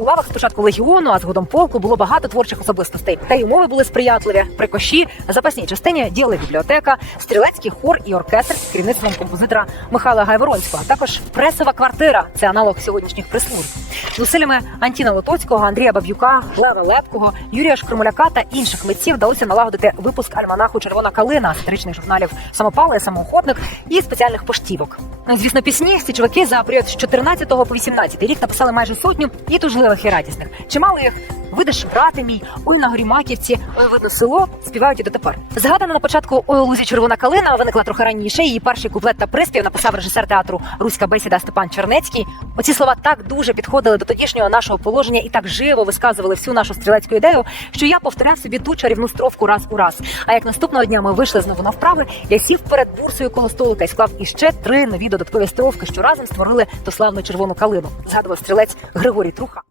У лавах спочатку легіону, а згодом полку було багато творчих особистостей. Та й умови були сприятливі. При коші запасній частині діяли бібліотека, стрілецький хор і оркестр з керівництвом композитора Михайла Гайворонського. Також пресова квартира це аналог сьогоднішніх прес-служб. Зусиллями Антіна Лотоцького, Андрія Баб'юка, Лева Лепкого, Юрія Шкрумуляка та інших митців вдалося налагодити випуск альманаху Червона калина, сатиричних журналів Самопали, Самоохотник і спеціальних поштівок. Звісно, пісні січовики за період з 14 по 18 рік написали майже сотню і тужливих, і радісних. Чимало їх видиш брати мій, ой на горі Маківці, ой видно село співають і дотепер. Згадана на початку ой лузі червона калина виникла трохи раніше. Її перший куплет та приспів написав режисер театру Руська бесіда Степан Чернецький. Оці слова так дуже підходили до тодішнього нашого положення і так живо висказували всю нашу стрілецьку ідею, що я повторяв собі ту чарівну стровку раз у раз. А як наступного дня ми вийшли знову на вправи, я сів перед бурсою коло столика і склав іще три нові додаткові стровки, що разом створили ту славну червону калину. Згадував стрілець Григорій Труха.